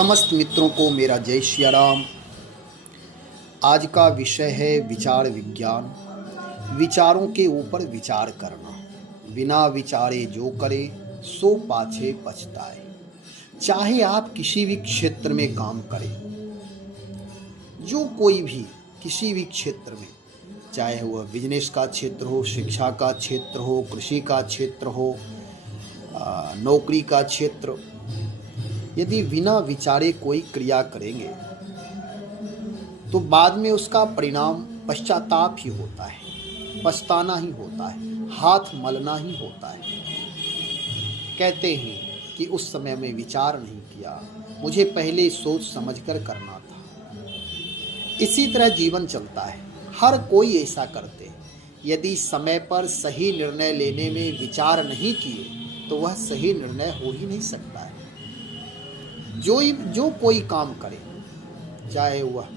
समस्त मित्रों को मेरा जय श्री राम। आज का विषय है विचार विज्ञान। विचारों के ऊपर विचार करना। बिना विचारे जो करे सो पाछे पछताए। चाहे आप किसी भी क्षेत्र में काम करें, जो कोई भी किसी भी क्षेत्र में, चाहे वह बिजनेस का क्षेत्र हो, शिक्षा का क्षेत्र हो, कृषि का क्षेत्र हो, नौकरी का क्षेत्र, यदि बिना विचारे कोई क्रिया करेंगे तो बाद में उसका परिणाम पश्चाताप ही होता है, पछताना ही होता है, हाथ मलना ही होता है। कहते हैं कि उस समय में विचार नहीं किया, मुझे पहले सोच समझकर करना था। इसी तरह जीवन चलता है, हर कोई ऐसा करते हैं। यदि समय पर सही निर्णय लेने में विचार नहीं किए तो वह सही निर्णय हो ही नहीं सकता है। जो कोई काम करे, चाहे वह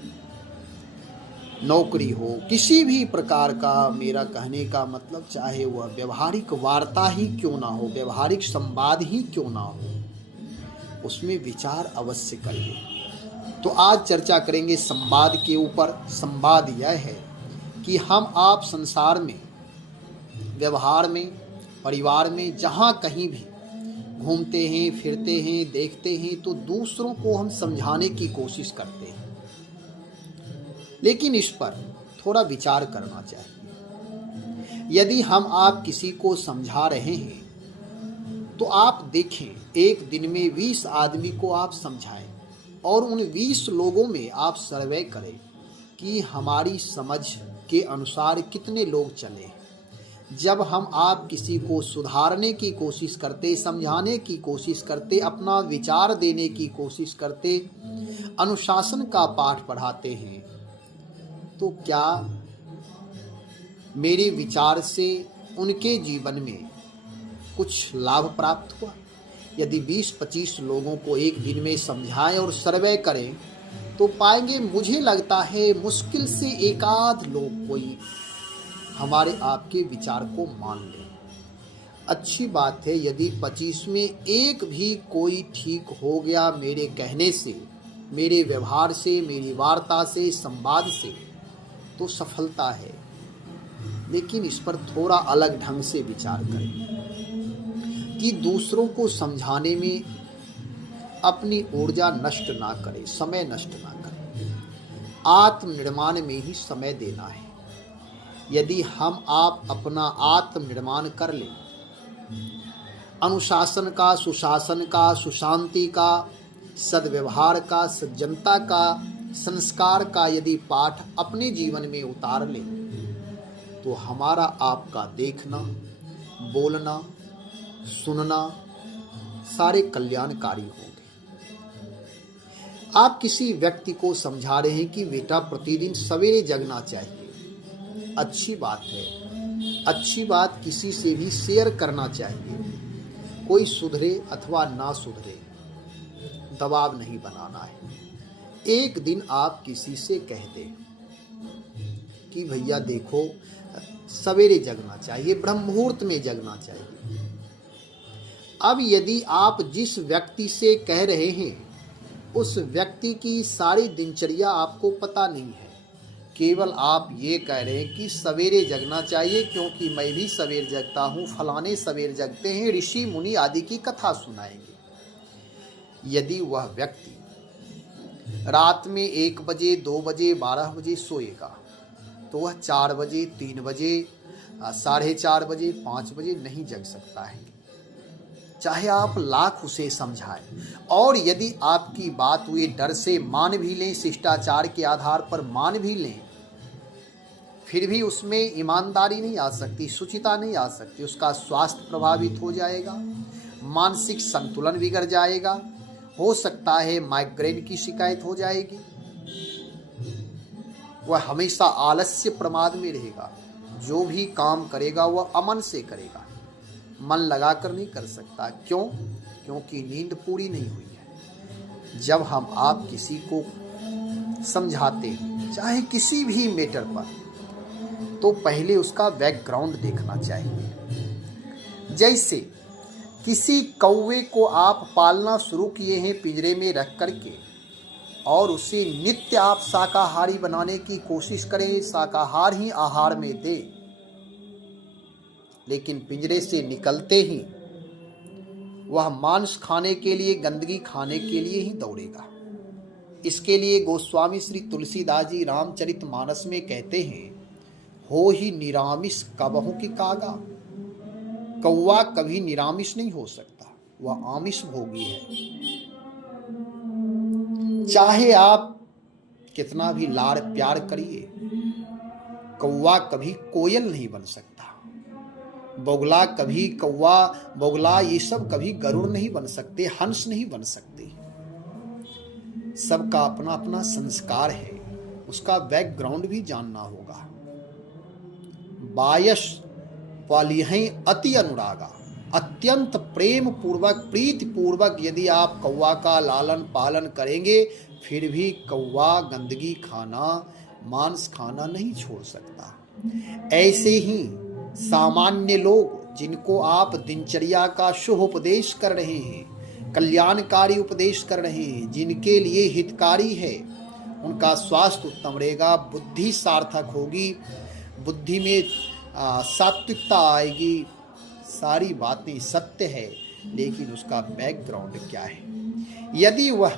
नौकरी हो, किसी भी प्रकार का, मेरा कहने का मतलब चाहे वह व्यवहारिक वार्ता ही क्यों ना हो, व्यवहारिक संवाद ही क्यों ना हो, उसमें विचार अवश्य करिए। तो आज चर्चा करेंगे संवाद के ऊपर। संवाद यह है कि हम आप संसार में, व्यवहार में, परिवार में, जहाँ कहीं भी घूमते हैं, फिरते हैं, देखते हैं तो दूसरों को हम समझाने की कोशिश करते हैं, लेकिन इस पर थोड़ा विचार करना चाहिए। यदि हम आप किसी को समझा रहे हैं तो आप देखें, एक दिन में 20 आदमी को आप समझाएं और उन 20 लोगों में आप सर्वे करें कि हमारी समझ के अनुसार कितने लोग चले। जब हम आप किसी को सुधारने की कोशिश करते, समझाने की कोशिश करते, अपना विचार देने की कोशिश करते, अनुशासन का पाठ पढ़ाते हैं, तो क्या मेरे विचार से उनके जीवन में कुछ लाभ प्राप्त हुआ? यदि 20-25 लोगों को एक दिन में समझाएं और सर्वे करें तो पाएंगे, मुझे लगता है मुश्किल से एक आध लोग कोई हमारे आपके विचार को मान ले। अच्छी बात है, यदि 25 में एक भी कोई ठीक हो गया मेरे कहने से, मेरे व्यवहार से, मेरी वार्ता से, संवाद से, तो सफलता है। लेकिन इस पर थोड़ा अलग ढंग से विचार करें कि दूसरों को समझाने में अपनी ऊर्जा नष्ट ना करें, समय नष्ट ना करें। आत्मनिर्माण में ही समय देना है। यदि हम आप अपना आत्मनिर्माण कर लें, अनुशासन का, सुशासन का, सुशांति का, सद्व्यवहार का, सज्जनता का, संस्कार का यदि पाठ अपने जीवन में उतार लें तो हमारा आपका देखना, बोलना, सुनना सारे कल्याणकारी होंगे। आप किसी व्यक्ति को समझा रहे हैं कि बेटा प्रतिदिन सवेरे जगना चाहिए, अच्छी बात है। अच्छी बात किसी से भी शेयर करना चाहिए। कोई सुधरे अथवा ना सुधरे, दबाव नहीं बनाना है। एक दिन आप किसी से कह दें कि भैया देखो, सवेरे जगना चाहिए, ब्रह्म मुहूर्त में जगना चाहिए। अब यदि आप जिस व्यक्ति से कह रहे हैं उस व्यक्ति की सारी दिनचर्या आपको पता नहीं है, केवल आप ये कह रहे हैं कि सवेरे जगना चाहिए क्योंकि मैं भी सवेर जगता हूँ, फलाने सवेर जगते हैं, ऋषि मुनि आदि की कथा सुनाएंगे। यदि वह व्यक्ति रात में 1 बजे, 2 बजे, 12 बजे सोएगा तो वह 4 बजे, 3 बजे, 4:30 बजे, 5 बजे नहीं जग सकता है, चाहे आप लाख उसे समझाएं। और यदि आपकी बात हुए डर से मान भी लें, शिष्टाचार के आधार पर मान भी लें, फिर भी उसमें ईमानदारी नहीं आ सकती, शुचिता नहीं आ सकती, उसका स्वास्थ्य प्रभावित हो जाएगा, मानसिक संतुलन बिगड़ जाएगा, हो सकता है माइग्रेन की शिकायत हो जाएगी। वह हमेशा आलस्य प्रमाद में रहेगा। जो भी काम करेगा वह अमन से करेगा, मन लगाकर नहीं कर सकता। क्यों? क्योंकि नींद पूरी नहीं हुई है। जब हम आप किसी को समझाते हैं, चाहे किसी भी मैटर पर, तो पहले उसका बैकग्राउंड देखना चाहिए। जैसे किसी कौवे को आप पालना शुरू किए हैं पिंजरे में रख करके, और उसे नित्य आप शाकाहारी बनाने की कोशिश करें, शाकाहार ही आहार में दे, लेकिन पिंजरे से निकलते ही वह मांस खाने के लिए, गंदगी खाने के लिए ही दौड़ेगा। इसके लिए गोस्वामी श्री तुलसीदास जी रामचरितमानस में कहते हैं, हो ही निरामिष कबहु की कागा। कौवा कभी निरामिष नहीं हो सकता, वह आमिष भोगी है। चाहे आप कितना भी लाड़ प्यार करिए, कौवा कभी कोयल नहीं बन सकता। बगुला कभी, कौवा, बगुला, ये सब कभी गरुड़ नहीं बन सकते, हंस नहीं बन सकते। सबका अपना अपना संस्कार है, उसका बैकग्राउंड भी जानना होगा। बायस पालिहं अति अनुरागा, अत्यंत प्रेम पूर्वक, प्रीति पूर्वक यदि आप कौवा का लालन पालन करेंगे, फिर भी कौवा गंदगी खाना, मांस खाना नहीं छोड़ सकता। ऐसे ही सामान्य लोग जिनको आप दिनचर्या का शुभ उपदेश कर रहे हैं, कल्याणकारी उपदेश कर रहे हैं, जिनके लिए हितकारी है, उनका स्वास्थ्य उत्तम रहेगा, बुद्धि सार्थक होगी, बुद्धि में सात्विकता आएगी, सारी बातें सत्य है, लेकिन उसका बैकग्राउंड क्या है? यदि वह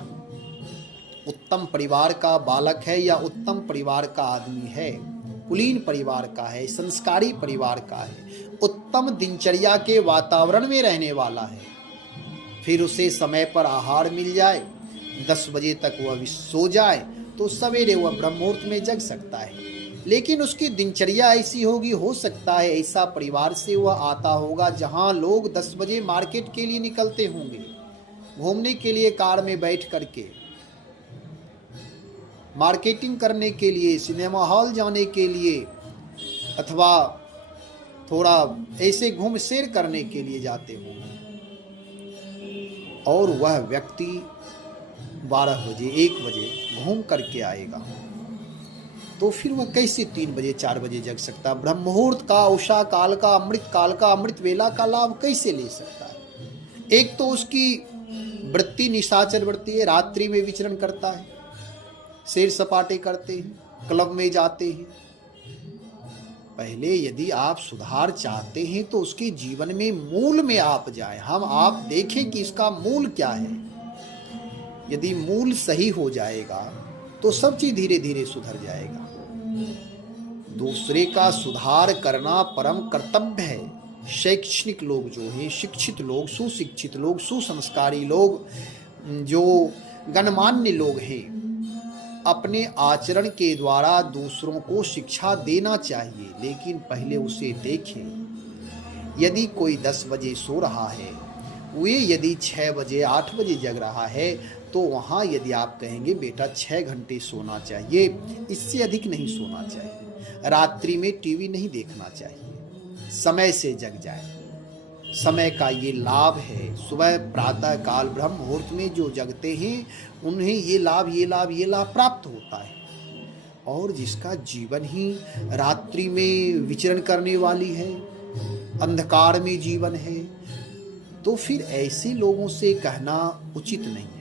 उत्तम परिवार का बालक है या उत्तम परिवार का आदमी है, कुलीन परिवार का है, संस्कारी परिवार का है, उत्तम दिनचर्या के वातावरण में रहने वाला है, फिर उसे समय पर आहार मिल जाए, 10 बजे तक वह सो जाए, तो सवेरे वह ब्रह्म मुहूर्त में जग सकता है। लेकिन उसकी दिनचर्या ऐसी होगी, हो सकता है ऐसा परिवार से वह आता होगा जहां लोग 10 बजे मार्केट के लिए निकलते होंगे, घूमने के लिए कार में बैठ करके, मार्केटिंग करने के लिए, सिनेमा हॉल जाने के लिए, अथवा थोड़ा ऐसे घूम सैर करने के लिए जाते होंगे, और वह व्यक्ति 12 बजे 1 बजे घूम करके आएगा, तो फिर वह कैसे 3 बजे 4 बजे जग सकता? ब्रह्म मुहूर्त का, उषा काल का, अमृत काल का, अमृत वेला का लाभ कैसे ले सकता है? एक तो उसकी वृत्ति निशाचर वृत्ति है, रात्रि में विचरण करता है, सैर सपाटे करते हैं, क्लब में जाते हैं। पहले यदि आप सुधार चाहते हैं तो उसके जीवन में मूल में आप जाएं, आप देखें कि इसका मूल क्या है। यदि मूल सही हो जाएगा तो सब चीज धीरे धीरे सुधर जाएगा। दूसरे का सुधार करना परम कर्तव्य है। शैक्षणिक लोग जो हैं, शिक्षित लोग, सुशिक्षित लोग, सुसंस्कारी लोग, जो गणमान्य लोग हैं, अपने आचरण के द्वारा दूसरों को शिक्षा देना चाहिए, लेकिन पहले उसे देखें। यदि कोई 10 बजे सो रहा है, वे यदि 6 बजे 8 बजे जग रहा है, तो वहाँ यदि आप कहेंगे बेटा 6 घंटे सोना चाहिए, इससे अधिक नहीं सोना चाहिए, रात्रि में टीवी नहीं देखना चाहिए, समय से जग जाए। समय का ये लाभ है। सुबह प्रातः काल ब्रह्म मुहूर्त में जो जगते हैं उन्हें ये लाभ प्राप्त होता है। और जिसका जीवन ही रात्रि में विचरण करने वाली है, अंधकार में जीवन है, तो फिर ऐसे लोगों से कहना उचित नहीं है।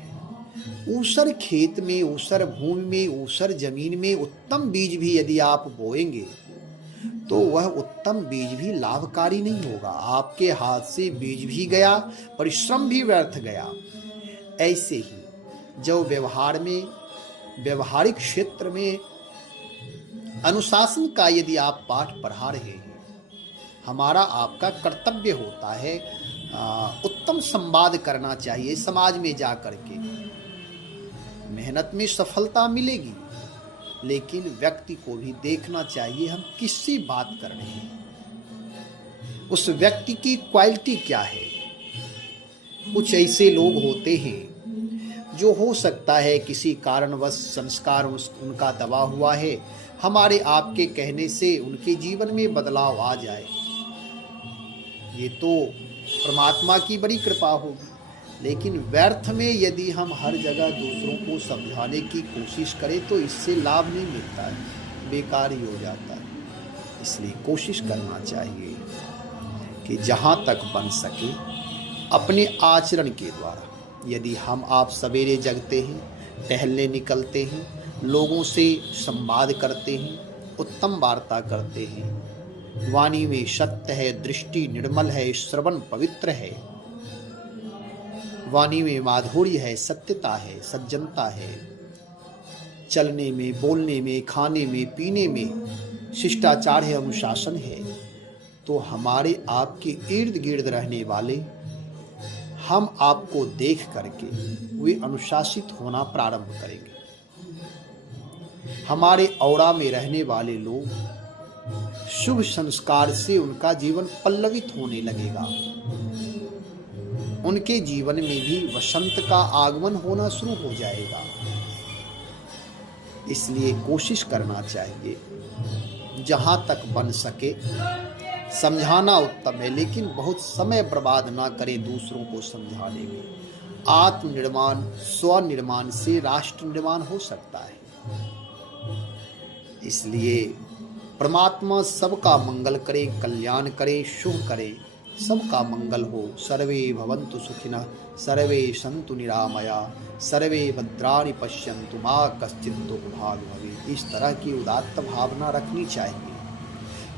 ऊसर खेत में, ऊसर भूमि में, ऊसर जमीन में उत्तम बीज भी यदि आप बोएंगे तो वह उत्तम बीज भी लाभकारी नहीं होगा। आपके हाथ से बीज भी गया, परिश्रम भी व्यर्थ गया। ऐसे ही जो व्यवहार में, व्यवहारिक क्षेत्र में अनुशासन का यदि आप पाठ पढ़ा रहे हैं, हमारा आपका कर्तव्य होता है उत्तम संवाद करना चाहिए समाज में जा करके। मेहनत में सफलता मिलेगी, लेकिन व्यक्ति को भी देखना चाहिए हम किससे बात कर रहे हैं, उस व्यक्ति की क्वालिटी क्या है। कुछ ऐसे लोग होते हैं जो हो सकता है किसी कारणवश संस्कार उनका दबा हुआ है, हमारे आपके कहने से उनके जीवन में बदलाव आ जाए, ये तो परमात्मा की बड़ी कृपा होगी। लेकिन व्यर्थ में यदि हम हर जगह दूसरों को समझाने की कोशिश करें तो इससे लाभ नहीं मिलता है, बेकार ही हो जाता है। इसलिए कोशिश करना चाहिए कि जहाँ तक बन सके अपने आचरण के द्वारा। यदि हम आप सवेरे जगते हैं, टहलने निकलते हैं, लोगों से संवाद करते हैं, उत्तम वार्ता करते हैं, वाणी में सत्य है, दृष्टि निर्मल है, श्रवण पवित्र है, वाणी में माधुर्य है, सत्यता है, सज्जनता है, चलने में, बोलने में, खाने में, पीने में शिष्टाचार है, अनुशासन है, तो हमारे आपके इर्द गिर्द रहने वाले हम आपको देख करके वे अनुशासित होना प्रारंभ करेंगे। हमारे औरा में रहने वाले लोग शुभ संस्कार से उनका जीवन पल्लवित होने लगेगा। उनके जीवन में भी वसंत का आगमन होना शुरू हो जाएगा। इसलिए कोशिश करना चाहिए जहां तक बन सके समझाना उत्तम है, लेकिन बहुत समय बर्बाद ना करें दूसरों को समझाने में। आत्मनिर्माण, स्वनिर्माण से राष्ट्र निर्माण हो सकता है। इसलिए परमात्मा सबका मंगल करे, कल्याण करे, शुभ करे, सबका मंगल हो। सर्वे भवन्तु सुखिनः, सर्वे सन्तु निरामया, सर्वे भद्राणि पश्यन्तु मा कश्चित् दुःखभाग् भवेत्। इस तरह की उदात्त भावना रखनी चाहिए।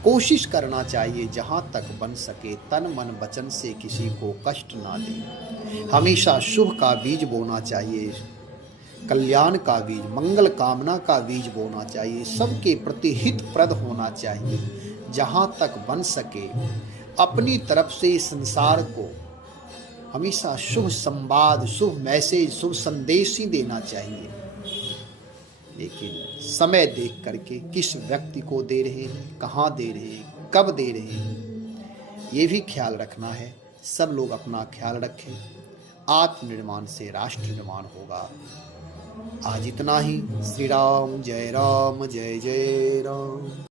कोशिश करना चाहिए जहाँ तक बन सके तन मन वचन से किसी को कष्ट ना दे। हमेशा शुभ का बीज बोना चाहिए, कल्याण का बीज, मंगल कामना का बीज बोना चाहिए, सबके प्रति हितप्रद होना चाहिए। जहाँ तक बन सके अपनी तरफ से संसार को हमेशा शुभ संवाद, शुभ मैसेज, शुभ संदेश ही देना चाहिए। लेकिन समय देख करके किस व्यक्ति को दे रहे हैं, कहाँ दे रहे हैं, कब दे रहे हैं, ये भी ख्याल रखना है। सब लोग अपना ख्याल रखें। आत्मनिर्माण से राष्ट्र निर्माण होगा। आज इतना ही। श्री राम जय जय राम।